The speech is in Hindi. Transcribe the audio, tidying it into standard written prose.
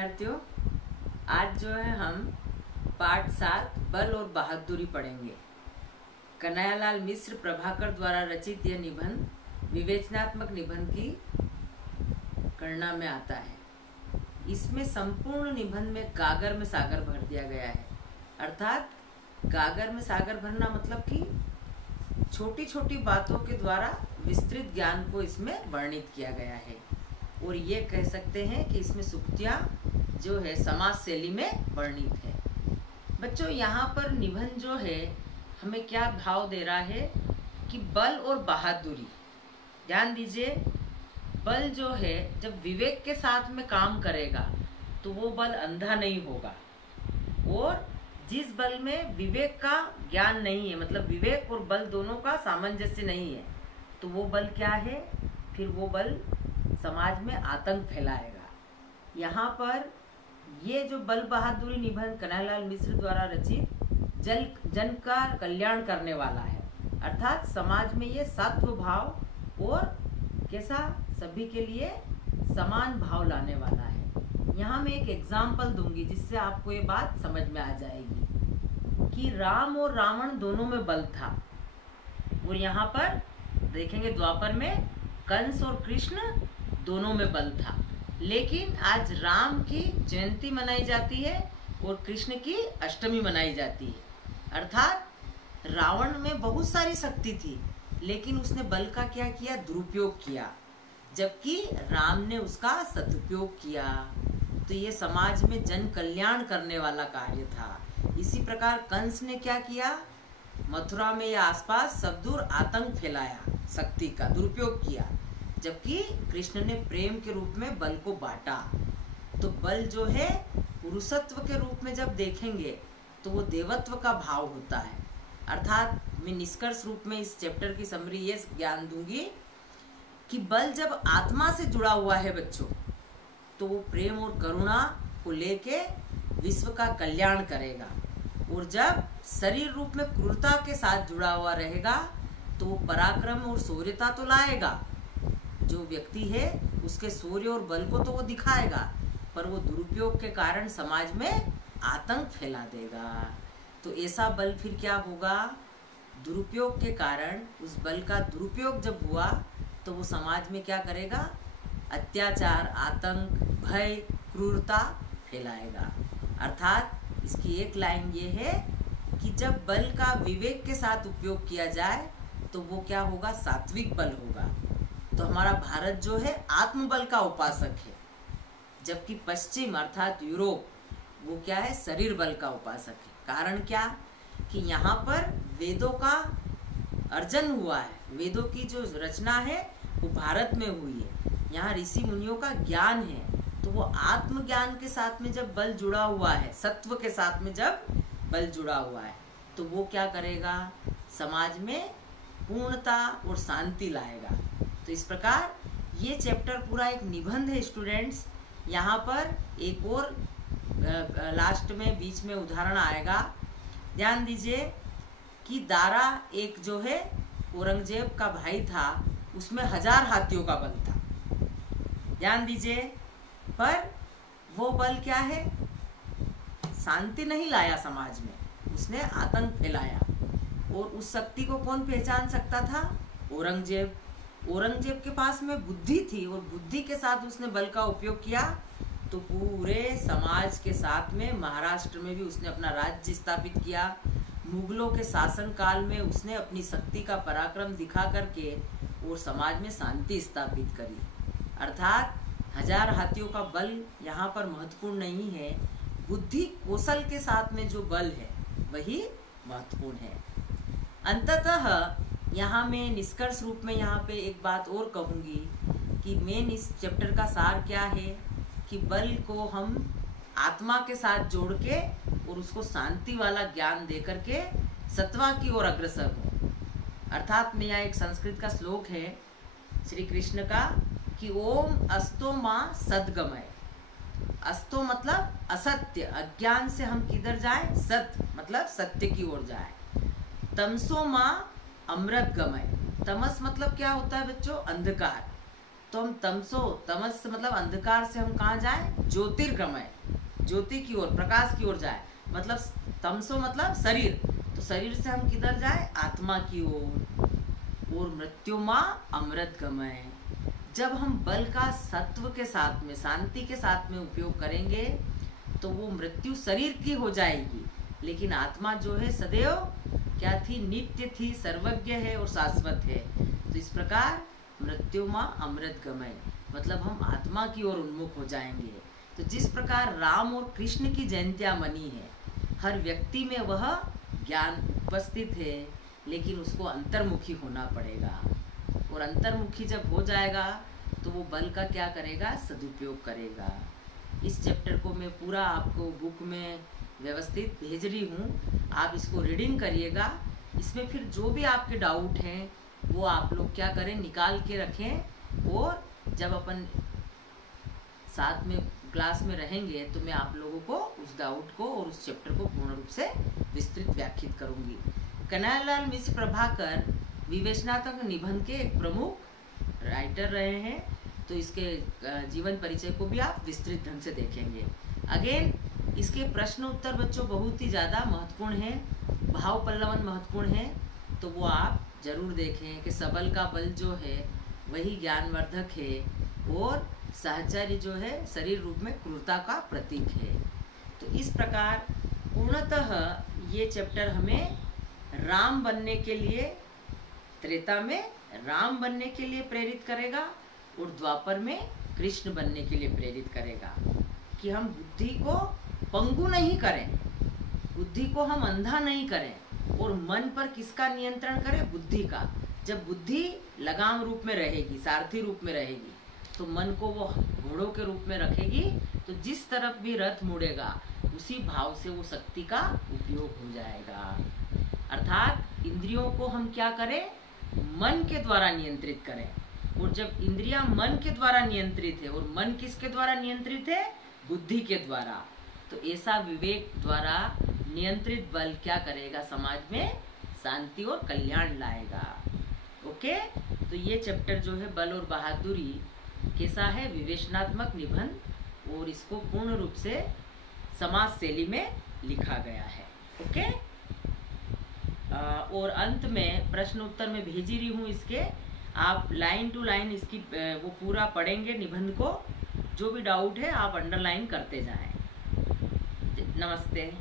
विद्यार्थियों, आज जो है हम पाठ 7 बल और बहादुरी पढ़ेंगे। कन्हैयालाल मिश्र प्रभाकर द्वारा रचित यह निबंध विवेचनात्मक निबंध की गणना में आता है। इसमें संपूर्ण निबंध में गागर में सागर भर दिया गया है। अर्थात गागर में सागर भरना मतलब कि छोटी छोटी बातों के द्वारा विस्तृत ज्ञान को इसमें वर्णित किया गया है। और ये कह सकते हैं कि इसमें सुक्तियाँ जो है समाज शैली में वर्णित है। बच्चों, यहाँ पर निबंध जो है हमें क्या भाव दे रहा है कि बल और बहादुरी। ध्यान दीजिए, बल जो है जब विवेक के साथ में काम करेगा तो वो बल अंधा नहीं होगा, और जिस बल में विवेक का ज्ञान नहीं है, मतलब विवेक और बल दोनों का सामंजस्य नहीं है, तो वो बल क्या है? फिर वो बल समाज में आतंक फैलाएगा। यहाँ पर ये जो बल बहादुरी निबंध कन्हैयालाल मिश्र द्वारा रचित जन का कल्याण करने वाला है। अर्थात समाज में ये सत्व भाव और कैसा सभी के लिए समान भाव लाने वाला है। यहाँ मैं एक एग्जाम्पल दूंगी जिससे आपको ये बात समझ में आ जाएगी कि राम और रावण दोनों में बल था। और यहाँ पर देखेंगे द्वापर में कंस और कृष्ण दोनों में बल था। लेकिन आज राम की जयंती मनाई जाती है और कृष्ण की अष्टमी मनाई जाती है। अर्थात रावण में बहुत सारी शक्ति थी, लेकिन उसने बल का क्या किया? दुरुपयोग किया, जबकि राम ने उसका सदुपयोग किया। तो ये समाज में जन कल्याण करने वाला कार्य था। इसी प्रकार कंस ने क्या किया? मथुरा में या आसपास सब दूर आतंक फैलाया, शक्ति का दुरुपयोग किया, जबकि कृष्ण ने प्रेम के रूप में बल को बांटा। तो बल जो है पुरुषत्व के रूप में जब देखेंगे तो वो देवत्व का भाव होता है। अर्थात मैं निष्कर्ष रूप में इस चैप्टर की समरी ये ज्ञान दूंगी कि बल जब आत्मा से जुड़ा हुआ है बच्चों, तो वो प्रेम और करुणा को लेके विश्व का कल्याण करेगा। और जब शरीर रूप में क्रूरता के साथ जुड़ा हुआ रहेगा तो वो पराक्रम और शौर्यता तो लाएगा। जो व्यक्ति है उसके शौर्य और बल को तो वो दिखाएगा, पर वो दुरुपयोग के कारण समाज में आतंक फैला देगा। तो ऐसा बल फिर क्या होगा? दुरुपयोग के कारण उस बल का दुरुपयोग जब हुआ तो वो समाज में क्या करेगा? अत्याचार, आतंक, भय, क्रूरता फैलाएगा। अर्थात इसकी एक लाइन ये है कि जब बल का विवेक के साथ उपयोग किया जाए तो वो क्या होगा? सात्विक बल होगा। तो हमारा भारत जो है आत्मबल का उपासक है, जबकि पश्चिम अर्थात यूरोप वो क्या है? शरीर बल का उपासक है। कारण क्या? कि यहाँ पर वेदों का अर्जन हुआ है, वेदों की जो रचना है वो भारत में हुई है। यहाँ ऋषि मुनियों का ज्ञान है, तो वो आत्मज्ञान के साथ में जब बल जुड़ा हुआ है, सत्व के साथ में जब बल जुड़ा हुआ है, तो वो क्या करेगा? समाज में पूर्णता और शांति लाएगा। तो इस प्रकार ये चैप्टर पूरा एक निबंध है स्टूडेंट्स। यहाँ पर एक और लास्ट में बीच में उदाहरण आएगा। ध्यान दीजिए कि दारा एक जो है औरंगजेब का भाई था, उसमें 1000 हाथियों का बल था। ध्यान दीजिए, पर वो बल क्या है? शांति नहीं लाया समाज में, उसने आतंक फैलाया। और उस शक्ति को कौन पहचान सकता था? औरंगजेब। औरंगजेब के पास में बुद्धि थी और बुद्धि के साथ उसने बल का उपयोग किया, तो पूरे समाज के साथ में महाराष्ट्र में भी उसने अपना राज्य स्थापित किया। मुगलों के शासन काल में उसने अपनी शक्ति का पराक्रम दिखा करके और समाज में शांति स्थापित करी। अर्थात 1000 हाथियों का बल यहाँ पर महत्वपूर्ण नहीं है, बुद्धि कौशल के साथ में जो बल है वही महत्वपूर्ण है। अंततः यहाँ मैं निष्कर्ष रूप में यहाँ पे एक बात और कहूँगी कि मेन इस चैप्टर का सार क्या है कि बल को हम आत्मा के साथ जोड़ के और उसको शांति वाला ज्ञान दे करके सत्वा की ओर अग्रसर हो। अर्थात में यहाँ एक संस्कृत का श्लोक है श्री कृष्ण का कि ओम अस्तो माँ सद्गमय। अस्तो मतलब असत्य, अज्ञान से हम किधर जाए? सत मतलब सत्य की ओर जाए। तमसो माँ अमृत गमय। तमस मतलब क्या होता है बच्चों? अंधकार। तो हम तमस मतलब अंधकार से हम कहाँ जाए, ज्योतिर्गमय, ज्योति की ओर, प्रकाश की ओर जाए। मतलब तमसो मतलब शरीर, तो शरीर से हम किधर जाए, आत्मा की ओर। और मृत्युमा अमृत गमय, जब हम बल का सत्व के साथ में, शांति के साथ में उपयोग करेंगे तो वो मृत्यु शरीर की हो जाएगी, लेकिन आत्मा जो है सदैव क्या थी, नित्य थी, सर्वज्ञ है और शाश्वत है। तो इस प्रकार मृत्युमा अमृत गमय मतलब हम आत्मा की ओर उन्मुख हो जाएंगे। तो जिस प्रकार राम और कृष्ण की जयंतियाँ मनी है, हर व्यक्ति में वह ज्ञान उपस्थित है, लेकिन उसको अंतर्मुखी होना पड़ेगा। और अंतर्मुखी जब हो जाएगा तो वो बल का क्या करेगा, सदुपयोग करेगा। इस चैप्टर को मैं पूरा आपको बुक में व्यवस्थित भेज रही हूँ, आप इसको रीडिंग करिएगा। इसमें फिर जो भी आपके डाउट हैं वो आप लोग क्या करें, निकाल के रखें, और जब अपन साथ में क्लास में रहेंगे तो मैं आप लोगों को उस डाउट को और उस चैप्टर को पूर्ण रूप से विस्तृत व्याख्यात करूंगी। कन्हैयालाल मिश्र प्रभाकर विवेचनात्मक निबंध के एक प्रमुख राइटर रहे हैं, तो इसके जीवन परिचय को भी आप विस्तृत ढंग से देखेंगे। अगेन इसके प्रश्न उत्तर बच्चों बहुत ही ज़्यादा महत्वपूर्ण हैं, भाव पल्लवन महत्वपूर्ण है, तो वो आप जरूर देखें कि सबल का बल जो है वही ज्ञानवर्धक है, और सहचर्य जो है शरीर रूप में क्रूरता का प्रतीक है। तो इस प्रकार पूर्णतः ये चैप्टर हमें राम बनने के लिए, त्रेता में राम बनने के लिए प्रेरित करेगा, और द्वापर में कृष्ण बनने के लिए प्रेरित करेगा कि हम बुद्धि को पंगु नहीं करें, बुद्धि को हम अंधा नहीं करें, और मन पर किसका नियंत्रण करें, बुद्धि का। जब बुद्धि लगाम रूप में रहेगी, सारथी रूप में रहेगी, तो मन को वो घोड़ों के रूप में रखेगी, तो जिस तरफ भी रथ मुड़ेगा उसी भाव से वो शक्ति का उपयोग हो जाएगा। अर्थात इंद्रियों को हम क्या करें, मन के द्वारा नियंत्रित करें। और जब इंद्रियां मन के द्वारा नियंत्रित है, और मन किसके द्वारा नियंत्रित है, बुद्धि के द्वारा, तो ऐसा विवेक द्वारा नियंत्रित बल क्या करेगा, समाज में शांति और कल्याण लाएगा। ओके, तो ये चैप्टर जो है बल और बहादुरी कैसा है, विवेचनात्मक निबंध, और इसको पूर्ण रूप से समाज शैली में लिखा गया है। ओके, और अंत में प्रश्न उत्तर में भेजी रही हूँ इसके, आप लाइन टू लाइन इसकी वो पूरा पढ़ेंगे निबंध को, जो भी डाउट है आप अंडरलाइन करते जाएं। नमस्ते।